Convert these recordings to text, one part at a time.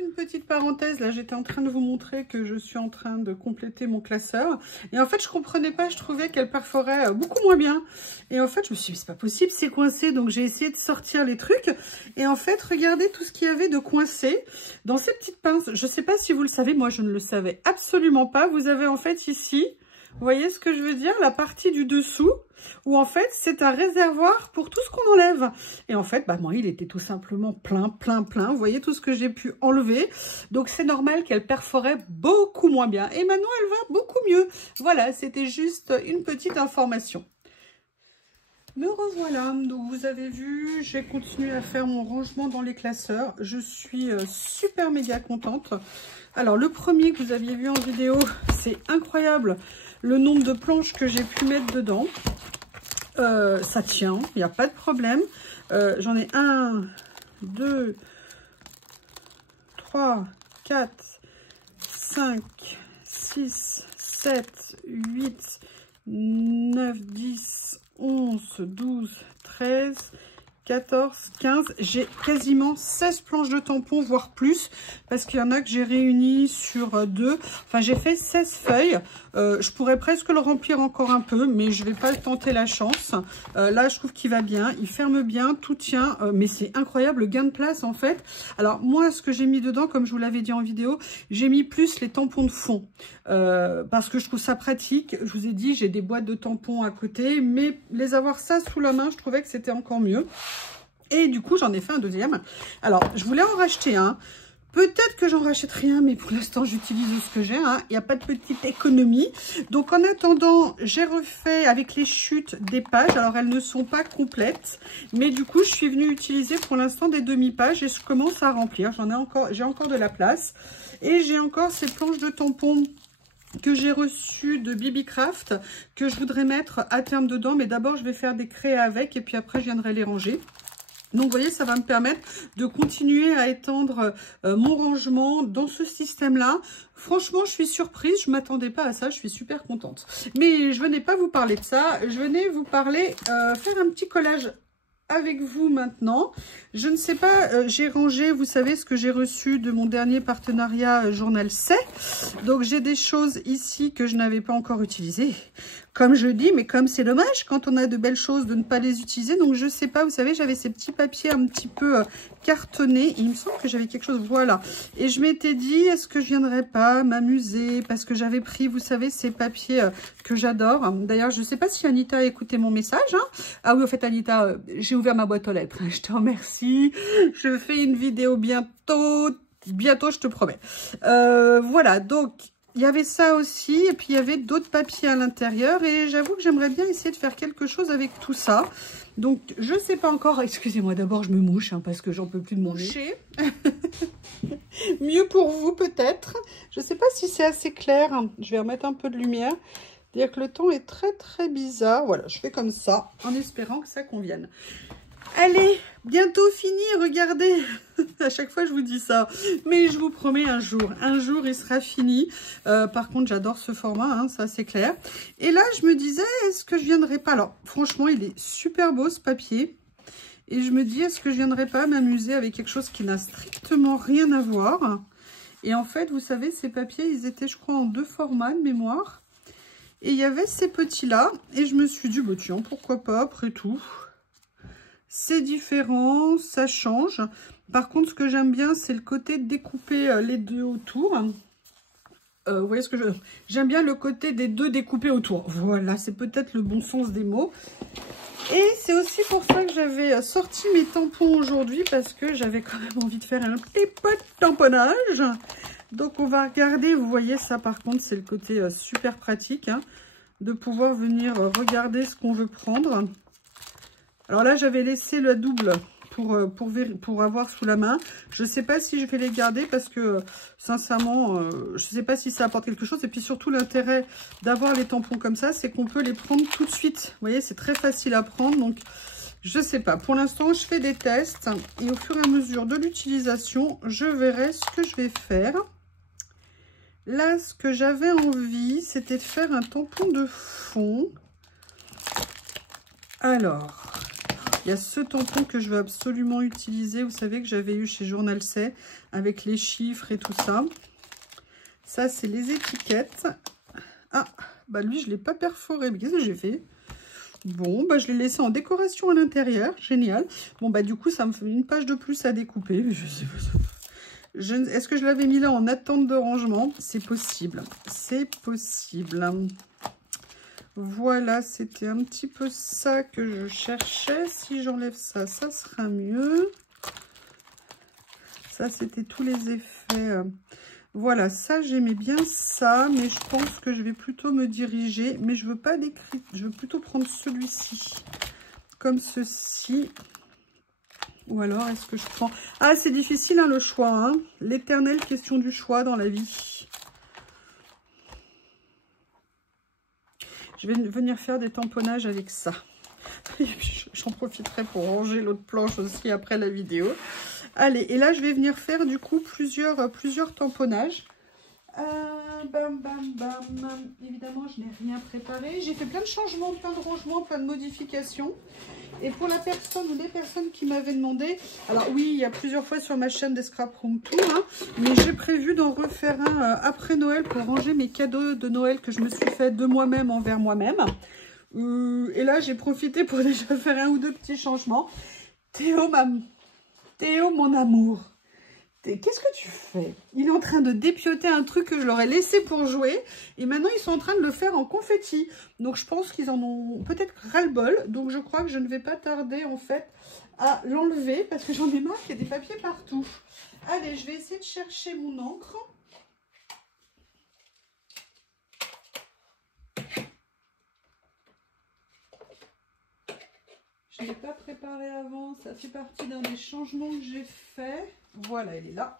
une petite parenthèse. Là, j'étais en train de vous montrer que je suis en train de compléter mon classeur. Et en fait, je comprenais pas. Je trouvais qu'elle perforait beaucoup moins bien. Et en fait, je me suis dit, c'est pas possible, c'est coincé. Donc, j'ai essayé de sortir les trucs. Et en fait, regardez tout ce qu'il y avait de coincé dans ces petites pinces. Je sais pas si vous le savez. Moi, je ne le savais absolument pas. Vous avez en fait ici... Vous voyez ce que je veux dire? La partie du dessous, où en fait, c'est un réservoir pour tout ce qu'on enlève. Et en fait, bah, moi, il était tout simplement plein. Vous voyez tout ce que j'ai pu enlever. Donc, c'est normal qu'elle perforait beaucoup moins bien. Et maintenant, elle va beaucoup mieux. Voilà, c'était juste une petite information. Me revoilà, donc vous avez vu, j'ai continué à faire mon rangement dans les classeurs. Je suis super méga contente. Alors le premier que vous aviez vu en vidéo, c'est incroyable le nombre de planches que j'ai pu mettre dedans. Ça tient, il n'y a pas de problème. J'en ai 1, 2, 3, 4, 5, 6, 7, 8, 9, 10, 11, 12, 13, 14, 15. J'ai quasiment 16 planches de tampons, voire plus, parce qu'il y en a que j'ai réuni sur 2. Enfin, j'ai fait 16 feuilles. Je pourrais presque le remplir encore un peu, mais je vais pas tenter la chance. Là, je trouve qu'il va bien. Il ferme bien, tout tient. Mais c'est incroyable, le gain de place, en fait. Alors, moi, ce que j'ai mis dedans, comme je vous l'avais dit en vidéo, j'ai mis plus les tampons de fond. Parce que je trouve ça pratique. Je vous ai dit, j'ai des boîtes de tampons à côté, mais les avoir ça sous la main, je trouvais que c'était encore mieux. Et du coup, j'en ai fait un deuxième. Alors, je voulais en racheter un. Peut-être que j'en rachète rien, mais pour l'instant, j'utilise ce que j'ai. Hein. Il n'y a pas de petite économie. Donc, en attendant, j'ai refait avec les chutes des pages. Alors, elles ne sont pas complètes. Mais du coup, je suis venue utiliser pour l'instant des demi-pages et je commence à remplir. J'ai encore de la place. Et j'ai encore ces planches de tampons que j'ai reçu de Bibicraft, que je voudrais mettre à terme dedans. Mais d'abord, je vais faire des créas avec et puis après, je viendrai les ranger. Donc, vous voyez, ça va me permettre de continuer à étendre mon rangement dans ce système-là. Franchement, je suis surprise. Je ne m'attendais pas à ça. Je suis super contente. Mais je venais pas vous parler de ça. Je venais vous parler, faire un petit collage avec vous maintenant. Je ne sais pas, j'ai rangé, vous savez, ce que j'ai reçu de mon dernier partenariat Journal C. Donc, j'ai des choses ici que je n'avais pas encore utilisées. Comme je dis, mais comme c'est dommage quand on a de belles choses de ne pas les utiliser. Donc, je sais pas, vous savez, j'avais ces petits papiers un petit peu cartonnés. Il me semble que j'avais quelque chose, voilà. Et je m'étais dit, est-ce que je viendrais pas m'amuser? Parce que j'avais pris, vous savez, ces papiers que j'adore. D'ailleurs, je sais pas si Anita a écouté mon message. Hein. Ah oui, en fait, Anita, j'ai ouvert ma boîte aux lettres. Je te remercie. Je fais une vidéo bientôt, je te promets. Voilà, donc... Il y avait ça aussi, et puis il y avait d'autres papiers à l'intérieur, et j'avoue que j'aimerais bien essayer de faire quelque chose avec tout ça. Donc, je ne sais pas encore, excusez-moi, d'abord je me mouche, hein, parce que j'en peux plus de moucher. Mieux pour vous peut-être. Je ne sais pas si c'est assez clair, hein. Je vais remettre un peu de lumière. C'est-à-dire que le temps est très très bizarre. Voilà, je fais comme ça, en espérant que ça convienne. Allez, bientôt fini, regardez. À chaque fois, je vous dis ça. Mais je vous promets un jour, il sera fini. Par contre, j'adore ce format, hein, ça c'est clair. Et là, je me disais, est-ce que je viendrais pas... Alors, franchement, il est super beau ce papier. Et je me dis, est-ce que je viendrais pas m'amuser avec quelque chose qui n'a strictement rien à voir? Et en fait, vous savez, ces papiers, ils étaient, je crois, en 2 formats de mémoire. Et il y avait ces petits-là. Et je me suis dit, bah tiens, pourquoi pas, après tout. C'est différent, ça change. Par contre, ce que j'aime bien, c'est le côté découper les deux autour. Vous voyez ce que je... J'aime bien le côté des deux découpés autour. Voilà, c'est peut-être le bon sens des mots. Et c'est aussi pour ça que j'avais sorti mes tampons aujourd'hui, parce que j'avais quand même envie de faire un petit peu de tamponnage. Donc, on va regarder. Vous voyez, ça, par contre, c'est le côté super pratique, hein, de pouvoir venir regarder ce qu'on veut prendre. Alors là, j'avais laissé la double pour avoir sous la main. Je ne sais pas si je vais les garder parce que, sincèrement, je ne sais pas si ça apporte quelque chose. Et puis surtout, l'intérêt d'avoir les tampons comme ça, c'est qu'on peut les prendre tout de suite. Vous voyez, c'est très facile à prendre. Donc, je ne sais pas. Pour l'instant, je fais des tests. Et au fur et à mesure de l'utilisation, je verrai ce que je vais faire. Là, ce que j'avais envie, c'était de faire un tampon de fond. Alors... Il y a ce tampon que je veux absolument utiliser. Vous savez que j'avais eu chez Journal C avec les chiffres et tout ça. Ça, c'est les étiquettes. Ah, bah lui, je ne l'ai pas perforé. Mais qu'est-ce que j'ai fait? Bon, bah je l'ai laissé en décoration à l'intérieur. Génial. Bon, bah du coup, ça me fait une page de plus à découper. Je sais pas. Est-ce que je l'avais mis là en attente de rangement? C'est possible. C'est possible. Voilà, c'était un petit peu ça que je cherchais. Si j'enlève ça, ça sera mieux. Ça, c'était tous les effets. Voilà, ça, j'aimais bien ça, mais je pense que je vais plutôt me diriger. Mais je veux pas d'écrit, je veux plutôt prendre celui-ci, comme ceci. Ou alors, est-ce que je prends... Ah, c'est difficile, hein, le choix. Hein. L'éternelle question du choix dans la vie. Je vais venir faire des tamponnages avec ça. J'en profiterai pour ranger l'autre planche aussi après la vidéo. Allez, et là, je vais venir faire du coup plusieurs tamponnages. Bam, bam, bam. Évidemment, je n'ai rien préparé. J'ai fait plein de changements, plein de rangements, plein de modifications. Et pour la personne ou les personnes qui m'avaient demandé, alors oui, il y a plusieurs fois sur ma chaîne des Scrap Room Tour, hein, mais j'ai prévu d'en refaire un après Noël pour ranger mes cadeaux de Noël que je me suis fait de moi-même envers moi-même. Et là, j'ai profité pour déjà faire un ou deux petits changements. Théo, mon amour, qu'est-ce que tu fais? Il est en train de dépioter un truc que je leur ai laissé pour jouer. Et maintenant, ils sont en train de le faire en confetti. Donc, je pense qu'ils en ont peut-être ras-le-bol. Donc, je crois que je ne vais pas tarder, en fait, à l'enlever. Parce que j'en ai marre qu'il y a des papiers partout. Allez, je vais essayer de chercher mon encre. Je ne l'ai pas préparé avant. Ça fait partie d'un des changements que j'ai fait. Voilà, elle est là.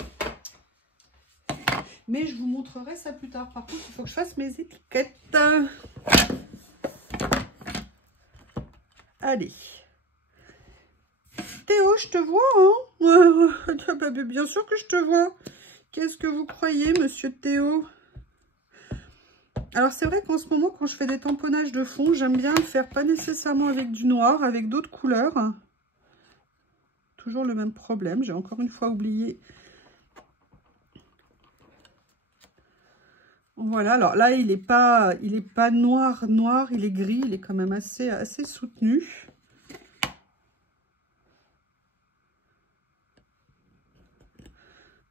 Mais je vous montrerai ça plus tard. Par contre, il faut que je fasse mes étiquettes. Allez. Théo, je te vois, hein? Bien sûr que je te vois. Qu'est-ce que vous croyez, monsieur Théo? Alors, c'est vrai qu'en ce moment, quand je fais des tamponnages de fond, j'aime bien le faire pas nécessairement avec du noir, avec d'autres couleurs. Toujours le même problème. J'ai encore une fois oublié. Voilà, alors là, il est pas noir, il est gris, il est quand même assez soutenu.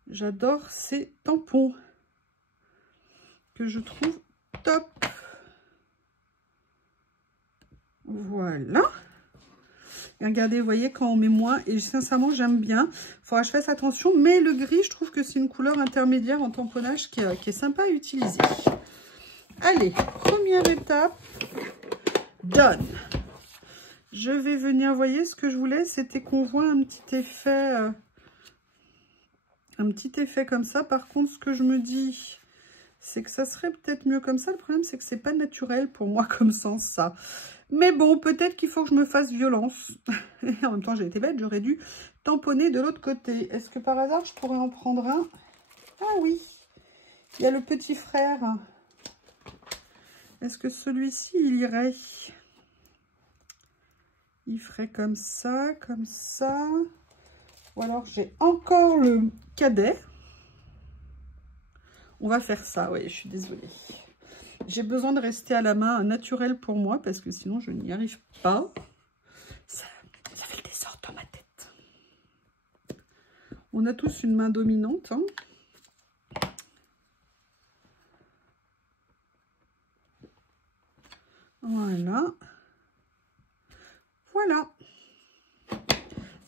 J'adore ces tampons que je trouve top. Voilà. Et regardez, vous voyez, quand on met moins, et sincèrement, j'aime bien. Il faudra que je fasse attention, mais le gris, je trouve que c'est une couleur intermédiaire en tamponnage qui est sympa à utiliser. Allez, première étape, done. Je vais venir, vous voyez, ce que je voulais, c'était qu'on voit un petit effet comme ça. Par contre, ce que je me dis, c'est que ça serait peut-être mieux comme ça. Le problème, c'est que c'est pas naturel pour moi comme sens, ça. Mais bon, peut-être qu'il faut que je me fasse violence. Et en même temps, j'ai été bête, j'aurais dû tamponner de l'autre côté. Est-ce que par hasard, je pourrais en prendre un? Ah oui, il y a le petit frère. Est-ce que celui-ci, il irait? Il ferait comme ça, comme ça. Ou alors, j'ai encore le cadet. On va faire ça, oui, je suis désolée. J'ai besoin de rester à la main naturel pour moi, parce que sinon, je n'y arrive pas. Ça fait le désordre dans ma tête. On a tous une main dominante, hein. Voilà. Voilà.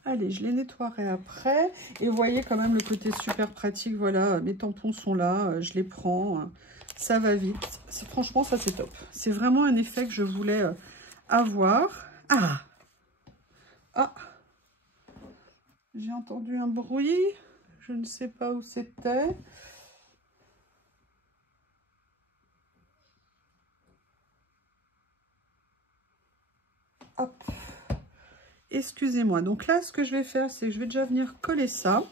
Allez, je les nettoierai après. Et vous voyez quand même le côté super pratique. Voilà, mes tampons sont là. Je les prends. Ça va vite. Franchement, ça, c'est top. C'est vraiment un effet que je voulais avoir. Ah! Ah! J'ai entendu un bruit. Je ne sais pas où c'était. Hop! Excusez-moi. Donc là, ce que je vais faire, c'est que je vais déjà venir coller ça.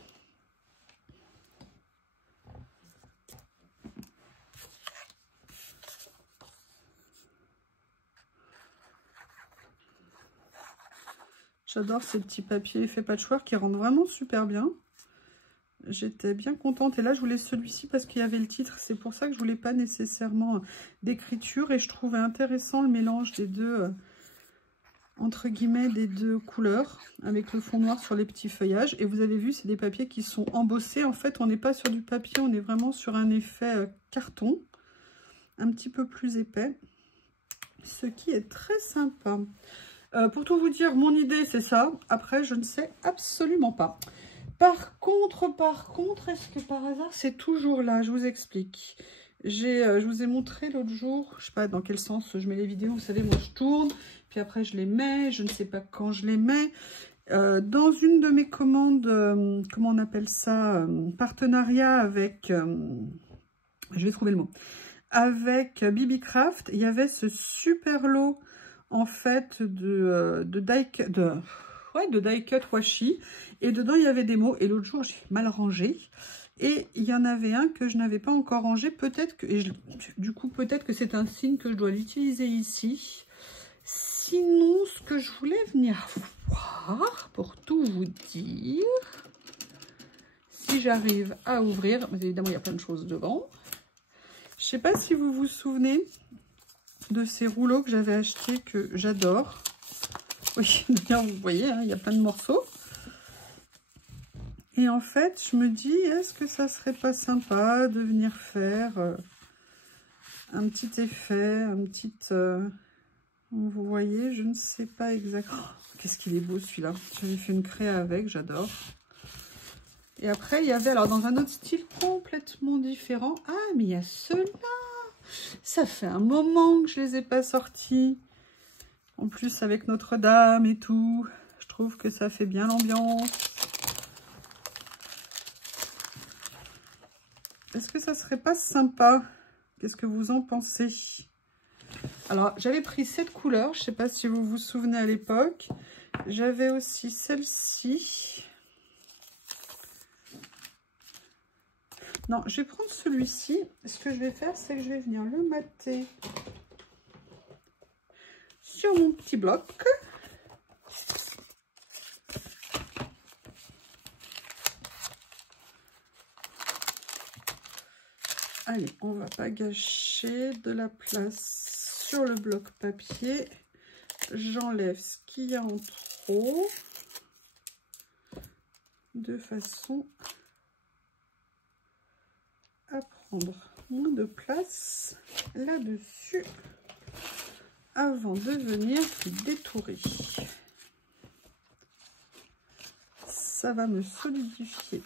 J'adore ces petits papiers effet patchwork qui rendent vraiment super bien. J'étais bien contente. Et là, je voulais celui-ci parce qu'il y avait le titre. C'est pour ça que je voulais pas nécessairement d'écriture. Et je trouvais intéressant le mélange des deux, entre guillemets, des deux couleurs. Avec le fond noir sur les petits feuillages. Et vous avez vu, c'est des papiers qui sont embossés. En fait, on n'est pas sur du papier. On est vraiment sur un effet carton. Un petit peu plus épais. Ce qui est très sympa. Pour tout vous dire, mon idée, c'est ça. Après, je ne sais absolument pas. Par contre, est-ce que par hasard, c'est toujours là? Je vous explique. Je vous ai montré l'autre jour, je sais pas dans quel sens je mets les vidéos. Vous savez, moi, je tourne, puis après, je les mets. Je ne sais pas quand je les mets. Dans une de mes commandes, comment on appelle ça? Partenariat avec... je vais trouver le mot. Avec Bibicraft, il y avait ce super lot, en fait, de die cut washi, et dedans il y avait des mots, et l'autre jour j'ai mal rangé, et il y en avait un que je n'avais pas encore rangé, peut-être que, du coup peut-être que c'est un signe que je dois l'utiliser ici. Sinon, ce que je voulais venir voir, pour tout vous dire, si j'arrive à ouvrir, mais évidemment il y a plein de choses devant. Je sais pas si vous vous souvenez de ces rouleaux que j'avais achetés, que j'adore. Oui, bien vous voyez, hein, il y a plein de morceaux. Et en fait, je me dis, est-ce que ça serait pas sympa de venir faire un petit effet, un petit... vous voyez, je ne sais pas exactement. Oh, qu'est-ce qu'il est beau celui-là. J'avais fait une créa avec, j'adore. Et après, il y avait, alors dans un autre style complètement différent. Ah, mais il y a ceux-là. Ça fait un moment que je les ai pas sortis. En plus, avec Notre-Dame et tout. Je trouve que ça fait bien l'ambiance. Est-ce que ça serait pas sympa? Qu'est-ce que vous en pensez? Alors, j'avais pris cette couleur. Je sais pas si vous vous souvenez à l'époque. J'avais aussi celle-ci. Non, je vais prendre celui-ci. Ce que je vais faire, c'est que je vais venir le mater sur mon petit bloc. Allez, on va pas gâcher de la place sur le bloc papier. J'enlève ce qu'il y a en trop de façon à prendre moins de place là-dessus avant de venir détourer. Ça va me solidifier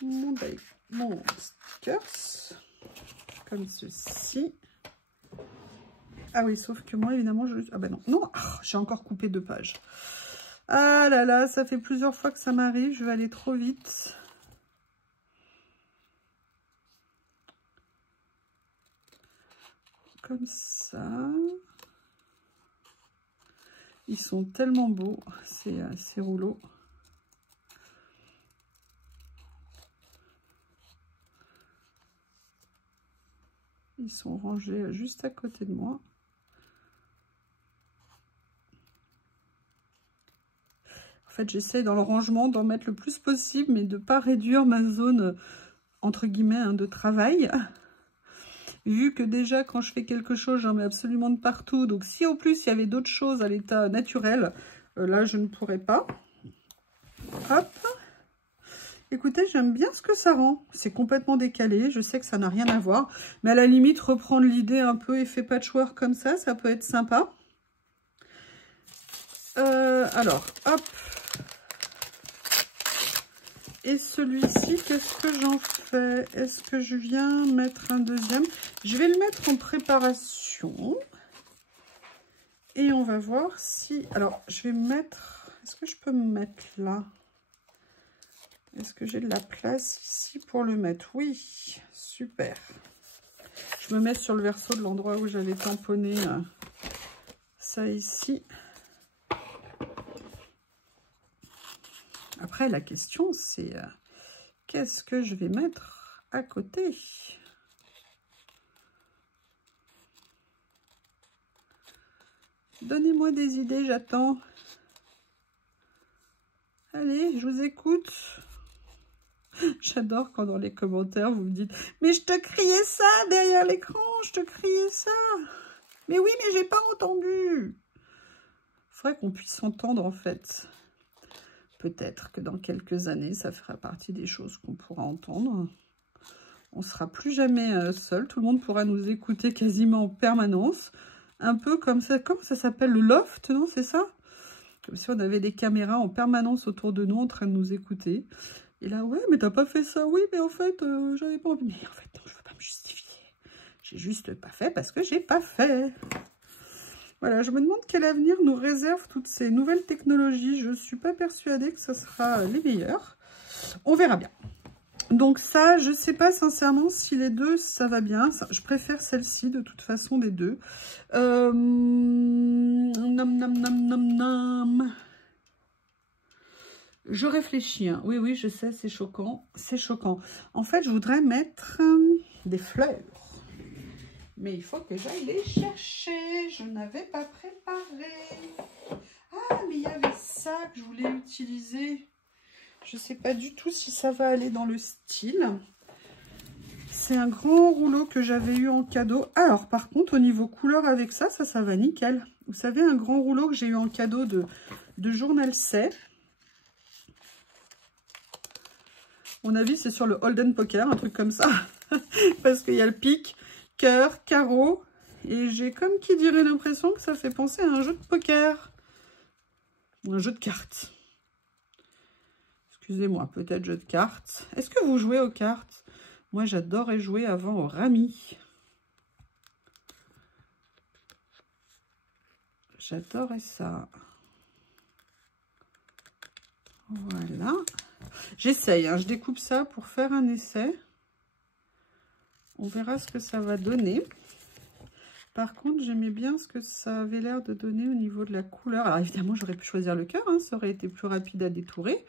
mon stickers comme ceci. Ah oui, sauf que moi évidemment ah ben non, j'ai encore coupé 2 pages. Ah là là, ça fait plusieurs fois que ça m'arrive, je vais aller trop vite. Comme ça. Ils sont tellement beaux, ces rouleaux. Ils sont rangés juste à côté de moi. En fait, j'essaie dans le rangement d'en mettre le plus possible, mais de ne pas réduire ma zone, entre guillemets, hein, de travail. Vu que déjà, quand je fais quelque chose, j'en mets absolument de partout. Donc, si en plus, il y avait d'autres choses à l'état naturel, là, je ne pourrais pas. Hop. Écoutez, j'aime bien ce que ça rend. C'est complètement décalé. Je sais que ça n'a rien à voir. Mais à la limite, reprendre l'idée un peu effet patchwork comme ça peut être sympa. Alors, hop. Et celui-ci, qu'est-ce que j'en fais? Est-ce que je viens mettre un deuxième? Je vais le mettre en préparation. Et on va voir si... Alors, je vais mettre... Est-ce que je peux me mettre là? Est-ce que j'ai de la place ici pour le mettre? Oui, super. Je me mets sur le verso de l'endroit où j'avais tamponné ça ici. Après, la question, c'est qu'est-ce que je vais mettre à côté? Donnez-moi des idées, j'attends. Allez, je vous écoute. J'adore quand dans les commentaires, vous me dites « Mais je te criais ça derrière l'écran, je te criais ça. » Mais oui, mais j'ai pas entendu. Il faudrait qu'on puisse entendre, en fait. Peut-être que dans quelques années, ça fera partie des choses qu'on pourra entendre. On ne sera plus jamais seul. Tout le monde pourra nous écouter quasiment en permanence. Un peu comme ça. Comment ça s'appelle? Le loft, non? C'est ça? Comme si on avait des caméras en permanence autour de nous en train de nous écouter. Et là, ouais, mais t'as pas fait ça. Oui, mais en fait, j'avais pas envie. Mais en fait, non, je veux pas me justifier. J'ai juste pas fait parce que j'ai pas fait. Voilà, je me demande quel avenir nous réserve toutes ces nouvelles technologies. Je suis pas persuadée que ce sera les meilleures. On verra bien. Donc ça, je sais pas sincèrement si les deux, ça va bien. Je préfère celle-ci de toute façon des deux. Je réfléchis. Hein. Oui, je sais, c'est choquant. C'est choquant. En fait, je voudrais mettre des fleurs. Mais il faut que j'aille les chercher. Je n'avais pas préparé. Ah, mais il y avait ça que je voulais utiliser. Je ne sais pas du tout si ça va aller dans le style. C'est un grand rouleau que j'avais eu en cadeau. Alors, par contre, au niveau couleur avec ça, ça va nickel. Vous savez, un grand rouleau que j'ai eu en cadeau de Journal C. À mon avis, c'est sur le Holden Poker, un truc comme ça. Parce qu'il y a le pic, cœur, carreau. Et j'ai comme qui dirait l'impression que ça fait penser à un jeu de poker. Ou un jeu de cartes. Excusez-moi, peut-être jeu de cartes. Est-ce que vous jouez aux cartes? Moi, j'adorais jouer avant au rami. J'adorais ça. Voilà. J'essaye, hein, je découpe ça pour faire un essai. On verra ce que ça va donner. Par contre, j'aimais bien ce que ça avait l'air de donner au niveau de la couleur. Alors évidemment, j'aurais pu choisir le cœur, hein, ça aurait été plus rapide à détourer.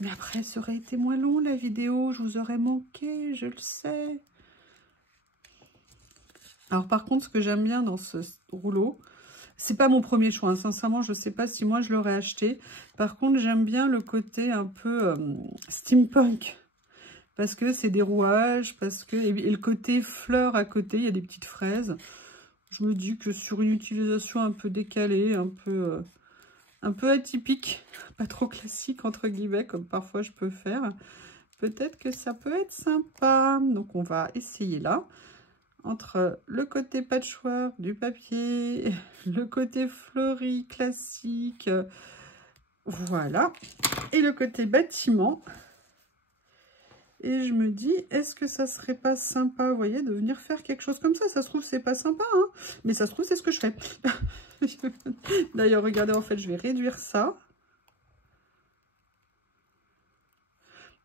Mais après, ça aurait été moins long la vidéo, je vous aurais manqué, je le sais. Alors par contre, ce que j'aime bien dans ce rouleau, c'est pas mon premier choix, hein. Sincèrement, je sais pas si moi je l'aurais acheté. Par contre, j'aime bien le côté un peu steampunk. Parce que c'est des rouages, parce que... Et le côté fleurs à côté, il y a des petites fraises. Je me dis que sur une utilisation un peu décalée, un peu atypique, pas trop classique entre guillemets, comme parfois je peux faire, peut-être que ça peut être sympa. Donc on va essayer là, entre le côté patchwork du papier, le côté fleuri classique, voilà, et le côté bâtiment. Et je me dis, est-ce que ça serait pas sympa, vous voyez, de venir faire quelque chose comme ça? Ça se trouve, c'est pas sympa, hein, mais ça se trouve, c'est ce que je fais. D'ailleurs, regardez, en fait, je vais réduire ça.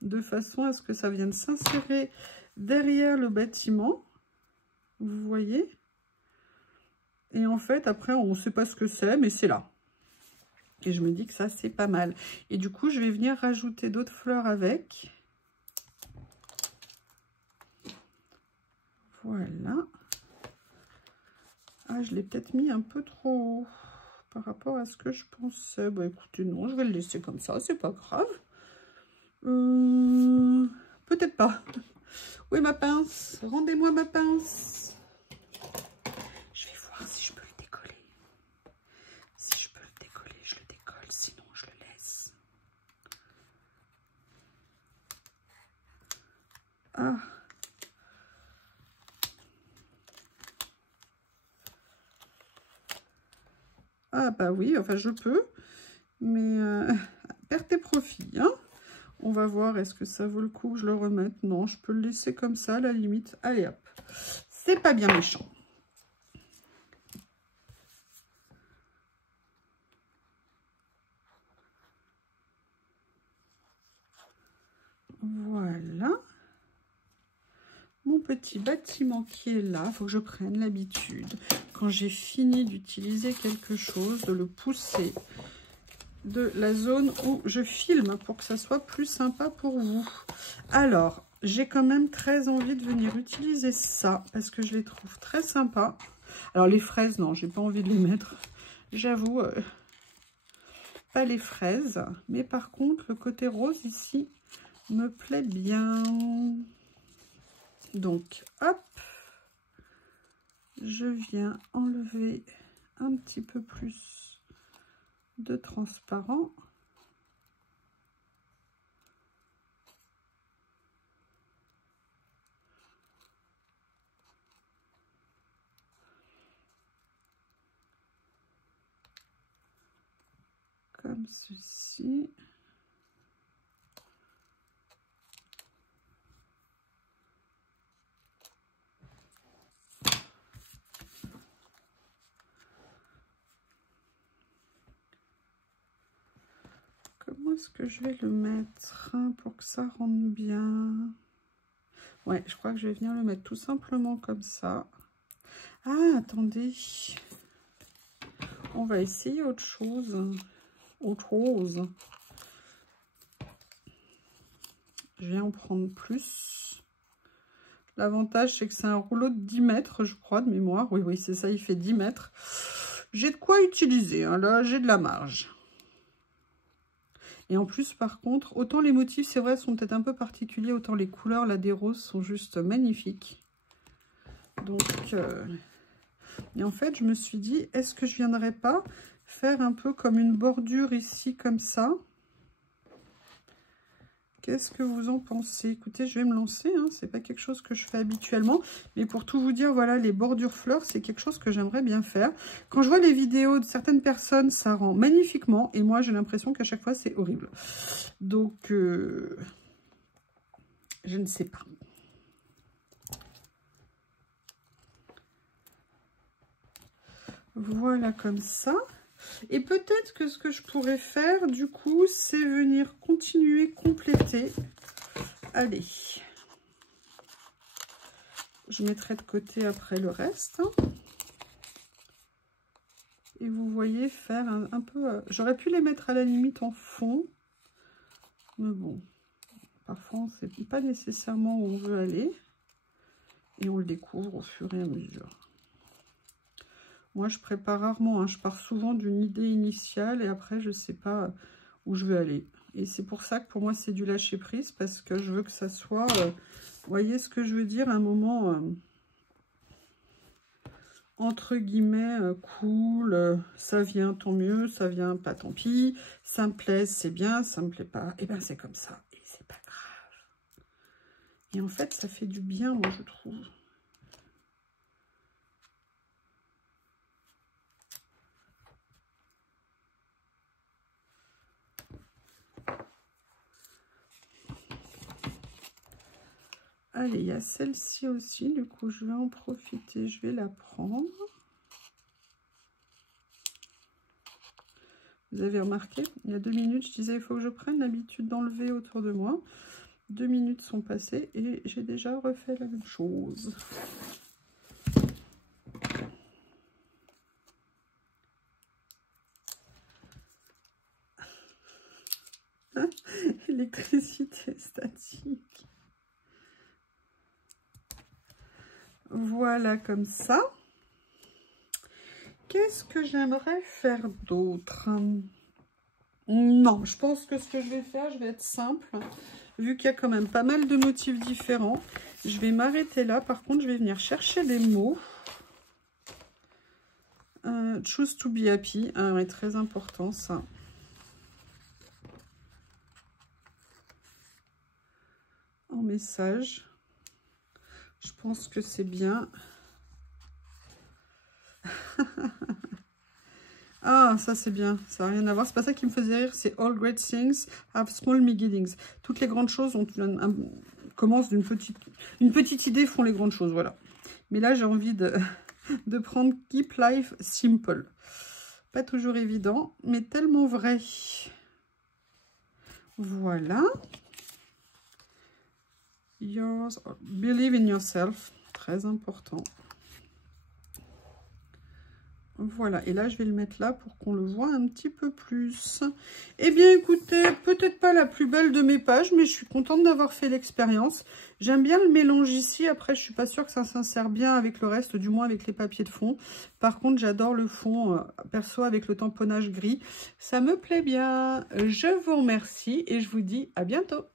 De façon à ce que ça vienne s'insérer derrière le bâtiment. Vous voyez? Et en fait, après, on ne sait pas ce que c'est, mais c'est là. Et je me dis que ça, c'est pas mal. Et du coup, je vais venir rajouter d'autres fleurs avec. Voilà. Ah, je l'ai peut-être mis un peu trop haut par rapport à ce que je pensais. Bah écoutez, non, je vais le laisser comme ça, c'est pas grave. Peut-être pas. Où est ma pince? Rendez-moi ma pince. Je vais voir si je peux le décoller. Si je peux le décoller, je le décolle. Sinon, je le laisse. Ah. Ah bah oui, enfin je peux, mais perte et profit, hein. On va voir, est-ce que ça vaut le coup que je le remette? Non, je peux le laisser comme ça, à la limite. Allez hop, c'est pas bien méchant. Voilà. Mon petit bâtiment qui est là, il faut que je prenne l'habitude, quand j'ai fini d'utiliser quelque chose, de le pousser de la zone où je filme pour que ça soit plus sympa pour vous. Alors, j'ai quand même très envie de venir utiliser ça parce que je les trouve très sympas. Alors, les fraises, non, j'ai pas envie de les mettre. J'avoue, pas les fraises. Mais par contre, le côté rose ici me plaît bien. Donc, hop. Je viens enlever un petit peu plus de transparent. Comme ceci. Comment est-ce que je vais le mettre pour que ça rentre bien? Ouais, je crois que je vais venir le mettre tout simplement comme ça. Ah, attendez. On va essayer autre chose. Je vais en prendre plus. L'avantage, c'est que c'est un rouleau de 10 mètres, je crois, de mémoire. Oui, c'est ça, il fait 10 mètres. J'ai de quoi utiliser, hein, là, j'ai de la marge. Et en plus, par contre, autant les motifs, c'est vrai, sont peut-être un peu particuliers, autant les couleurs, là, des roses sont juste magnifiques. Donc, et en fait, je me suis dit, est-ce que je viendrais pas faire un peu comme une bordure ici, comme ça? Qu'est-ce que vous en pensez? Écoutez, je vais me lancer, hein. C'est pas quelque chose que je fais habituellement, mais pour tout vous dire, voilà, les bordures fleurs, c'est quelque chose que j'aimerais bien faire. Quand je vois les vidéos de certaines personnes, ça rend magnifiquement, et moi, j'ai l'impression qu'à chaque fois, c'est horrible. Donc, je ne sais pas. Voilà, comme ça. Et peut-être que ce que je pourrais faire, du coup, c'est venir continuer, compléter. Allez. Je mettrai de côté après le reste. Et vous voyez faire un peu... J'aurais pu les mettre à la limite en fond. Mais bon, parfois, on ne sait pas nécessairement où on veut aller. Et on le découvre au fur et à mesure. Moi, je prépare rarement, hein. Je pars souvent d'une idée initiale et après, je ne sais pas où je veux aller. Et c'est pour ça que pour moi, c'est du lâcher prise parce que je veux que ça soit, vous voyez ce que je veux dire, un moment entre guillemets cool. Ça vient, tant mieux, ça vient, pas tant pis. Ça me plaît, c'est bien, ça me plaît pas. Et ben c'est comme ça et c'est pas grave. Et en fait, ça fait du bien, moi, je trouve. Allez, il y a celle-ci aussi, du coup, je vais en profiter, je vais la prendre. Vous avez remarqué, il y a 2 minutes, je disais, il faut que je prenne l'habitude d'enlever autour de moi. 2 minutes sont passées et j'ai déjà refait la même chose. Électricité statique. Voilà, comme ça. Qu'est-ce que j'aimerais faire d'autre? Non, je pense que ce que je vais faire, je vais être simple. Vu qu'il y a quand même pas mal de motifs différents, je vais m'arrêter là. Par contre, je vais venir chercher des mots. Choose to be happy. Ah ouais, très important ça. En message. Je pense que c'est bien. Ah, ça c'est bien, ça n'a rien à voir. C'est pas ça qui me faisait rire, c'est all great things have small beginnings. Toutes les grandes choses commencent d'une petite idée, font les grandes choses, voilà. Mais là, j'ai envie de prendre keep life simple. Pas toujours évident, mais tellement vrai. Voilà. Yours, believe in yourself, très important. Voilà, et là je vais le mettre là pour qu'on le voit un petit peu plus. Eh bien écoutez, peut-être pas la plus belle de mes pages, mais je suis contente d'avoir fait l'expérience. J'aime bien le mélange ici, après je suis pas sûre que ça s'insère bien avec le reste, du moins avec les papiers de fond. Par contre j'adore le fond, perso avec le tamponnage gris, ça me plaît bien. Je vous remercie et je vous dis à bientôt.